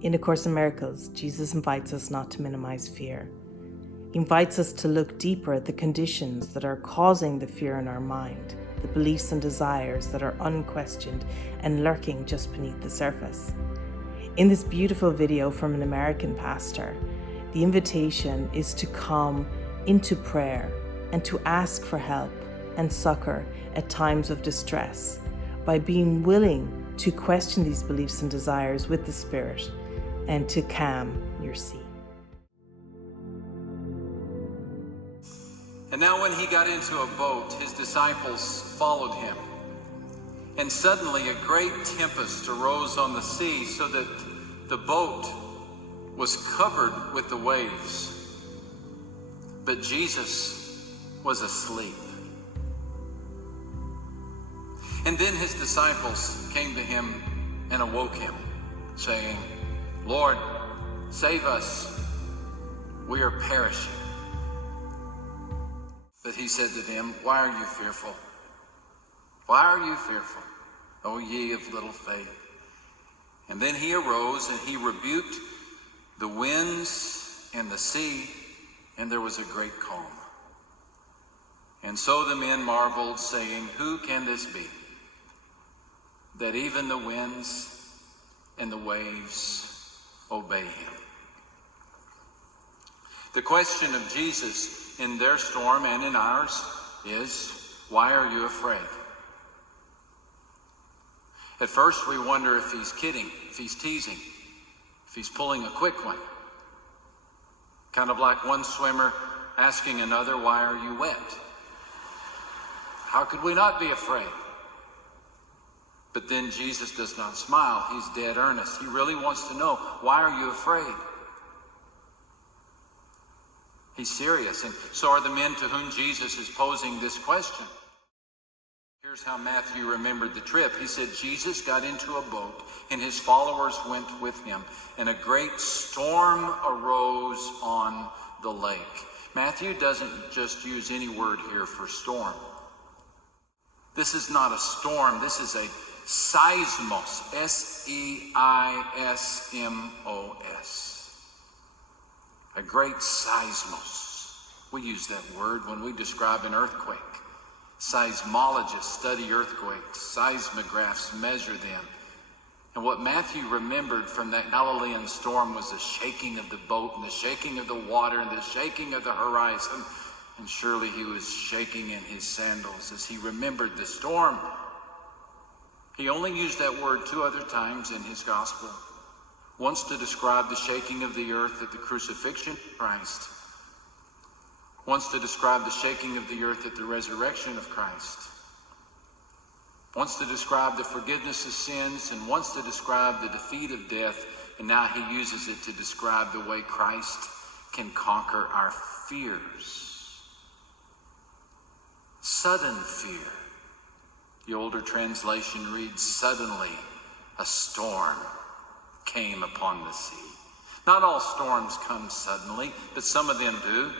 In A Course in Miracles, Jesus invites us not to minimize fear. He invites us to look deeper at the conditions that are causing the fear in our mind, the beliefs and desires that are unquestioned and lurking just beneath the surface. In this beautiful video from an American pastor, the invitation is to come into prayer and to ask for help and succor at times of distress by being willing to question these beliefs and desires with the Spirit and to calm your sea. And now when he got into a boat, his disciples followed him. And suddenly a great tempest arose on the sea, so that the boat was covered with the waves. But Jesus was asleep. And then his disciples came to him and awoke him, saying, "Lord, save us, we are perishing." But he said to them, "Why are you fearful? Why are you fearful, O ye of little faith?" And then he arose and he rebuked the winds and the sea, and there was a great calm. And so the men marveled, saying, "Who can this be, that even the winds and the waves obey him?" The question of Jesus in their storm and in ours is, why are you afraid? At first we wonder if he's kidding, if he's teasing, if he's pulling a quick one. Kind of like one swimmer asking another, "Why are you wet?" How could we not be afraid? But then Jesus does not smile. He's dead earnest. He really wants to know, why are you afraid? He's serious, and so are the men to whom Jesus is posing this question. Here's how Matthew remembered the trip. He said, Jesus got into a boat, and his followers went with him, and a great storm arose on the lake. Matthew doesn't just use any word here for storm. This is not a storm. This is a seismos, S-E-I-S-M-O-S. A great seismos. We use that word when we describe an earthquake. Seismologists study earthquakes. Seismographs measure them. And what Matthew remembered from that Galilean storm was the shaking of the boat and the shaking of the water and the shaking of the horizon. And surely he was shaking in his sandals as he remembered the storm. He only used that word 2 other times in his gospel. Once to describe the shaking of the earth at the crucifixion of Christ. Once to describe the shaking of the earth at the resurrection of Christ. Once to describe the forgiveness of sins, and once to describe the defeat of death. And now he uses it to describe the way Christ can conquer our fears. Sudden fear. The older translation reads, "Suddenly a storm came upon the sea." Not all storms come suddenly, but some of them do.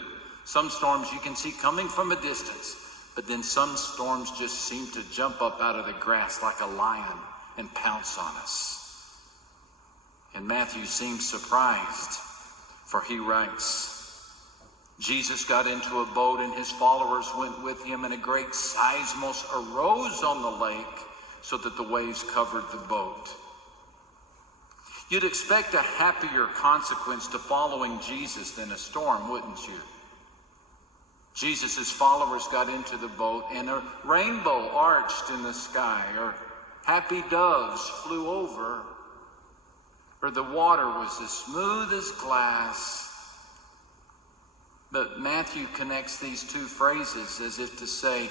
Some storms you can see coming from a distance, but then some storms just seem to jump up out of the grass like a lion and pounce on us. And Matthew seems surprised, for he writes, Jesus got into a boat and his followers went with him, and a great seismos arose on the lake so that the waves covered the boat. You'd expect a happier consequence to following Jesus than a storm, wouldn't you? Jesus' followers got into the boat, and a rainbow arched in the sky, or happy doves flew over, or the water was as smooth as glass. But Matthew connects these 2 phrases as if to say,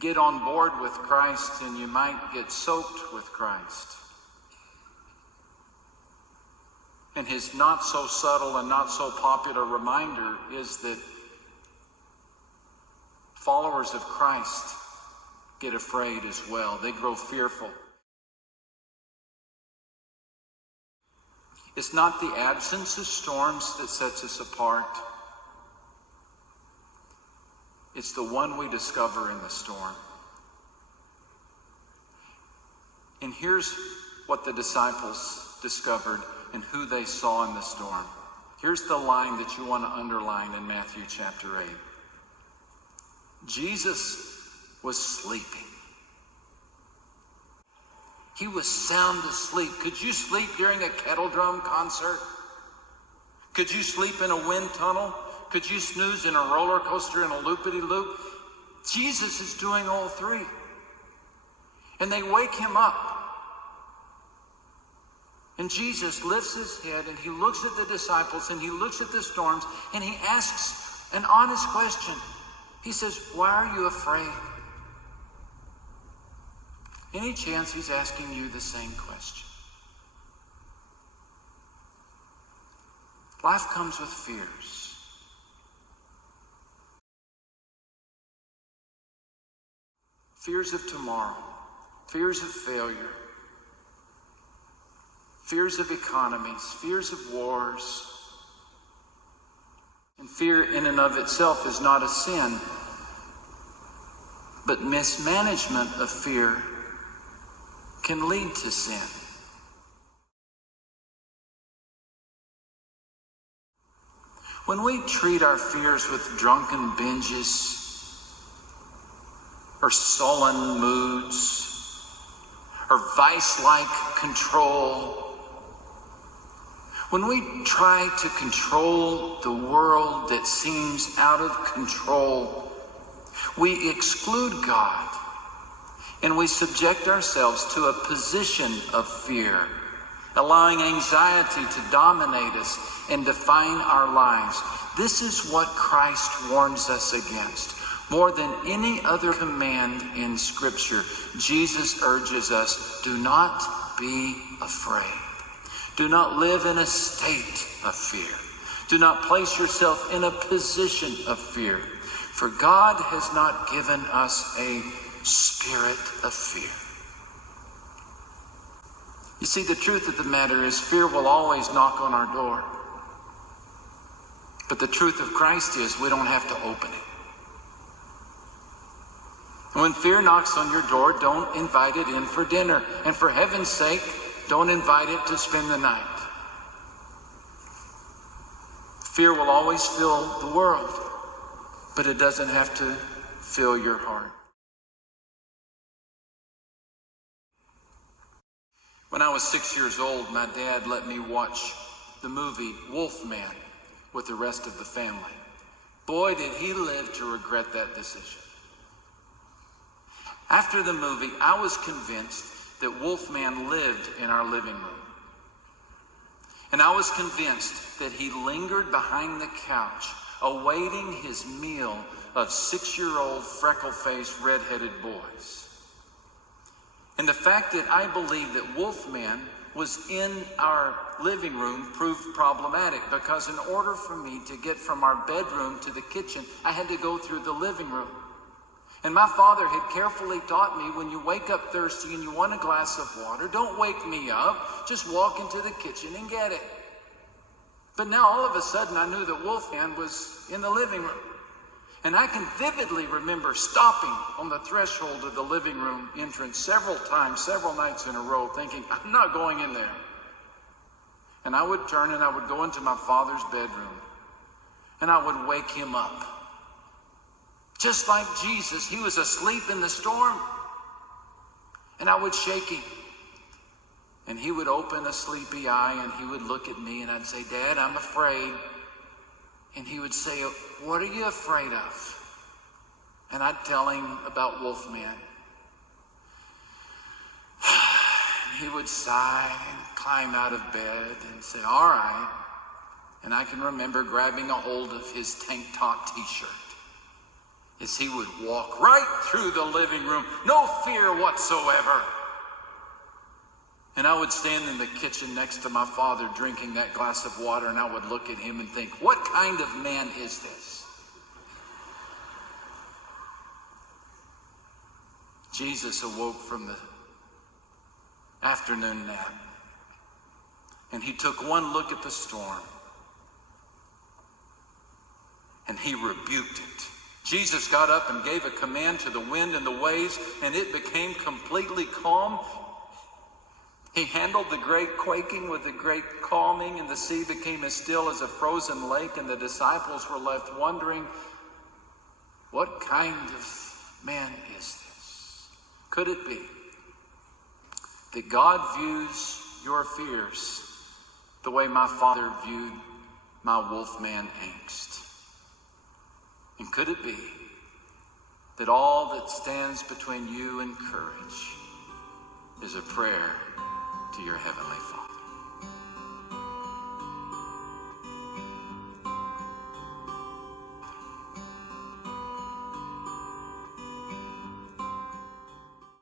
get on board with Christ and you might get soaked with Christ. And his not so subtle and not so popular reminder is that followers of Christ get afraid as well. They grow fearful. It's not the absence of storms that sets us apart. It's the one we discover in the storm. And here's what the disciples discovered and who they saw in the storm. Here's the line that you want to underline in Matthew chapter 8. Jesus was sleeping. He was sound asleep. Could you sleep during a kettle drum concert? Could you sleep in a wind tunnel? Could you snooze in a roller coaster in a loopity-loop? Jesus is doing all three. And they wake him up. And Jesus lifts his head and he looks at the disciples and he looks at the storms and he asks an honest question. He says, "Why are you afraid?" Any chance he's asking you the same question? Life comes with fears. Fears of tomorrow, fears of failure, fears of economies, fears of wars. And fear in and of itself is not a sin, but mismanagement of fear can lead to sin. When we treat our fears with drunken binges or sullen moods or vice-like control, when we try to control the world that seems out of control, we exclude God and we subject ourselves to a position of fear, allowing anxiety to dominate us and define our lives. This is what Christ warns us against. More than any other command in Scripture, Jesus urges us, do not be afraid. Do not live in a state of fear. Do not place yourself in a position of fear. For God has not given us a spirit of fear. You see, the truth of the matter is fear will always knock on our door. But the truth of Christ is we don't have to open it. And when fear knocks on your door, don't invite it in for dinner. And for heaven's sake, don't invite it to spend the night. Fear will always fill the world, but it doesn't have to fill your heart. When I was 6 years old, my dad let me watch the movie Wolfman with the rest of the family. Boy, did he live to regret that decision. After the movie, I was convinced that Wolfman lived in our living room. And I was convinced that he lingered behind the couch, awaiting his meal of 6-year-old freckle-faced, red-headed boys. And the fact that I believed that Wolfman was in our living room proved problematic, because in order for me to get from our bedroom to the kitchen, I had to go through the living room. And my father had carefully taught me, when you wake up thirsty and you want a glass of water, don't wake me up, just walk into the kitchen and get it. But now all of a sudden I knew that Wolfman was in the living room. And I can vividly remember stopping on the threshold of the living room entrance several times, several nights in a row, thinking, I'm not going in there. And I would turn and I would go into my father's bedroom and I would wake him up. Just like Jesus, he was asleep in the storm. And I would shake him. And he would open a sleepy eye and he would look at me and I'd say, Dad, I'm afraid. And he would say, what are you afraid of? And I'd tell him about Wolfman. And he would sigh and climb out of bed and say, all right. And I can remember grabbing a hold of his tank top t-shirt as he would walk right through the living room, no fear whatsoever. And I would stand in the kitchen next to my father drinking that glass of water, and I would look at him and think, what kind of man is this? Jesus awoke from the afternoon nap, and he took one look at the storm, and he rebuked it. Jesus got up and gave a command to the wind and the waves, and it became completely calm. He handled the great quaking with the great calming, and the sea became as still as a frozen lake, and the disciples were left wondering, what kind of man is this? Could it be that God views your fears the way my father viewed my wolfman angst? And could it be that all that stands between you and courage is a prayer to your Heavenly Father?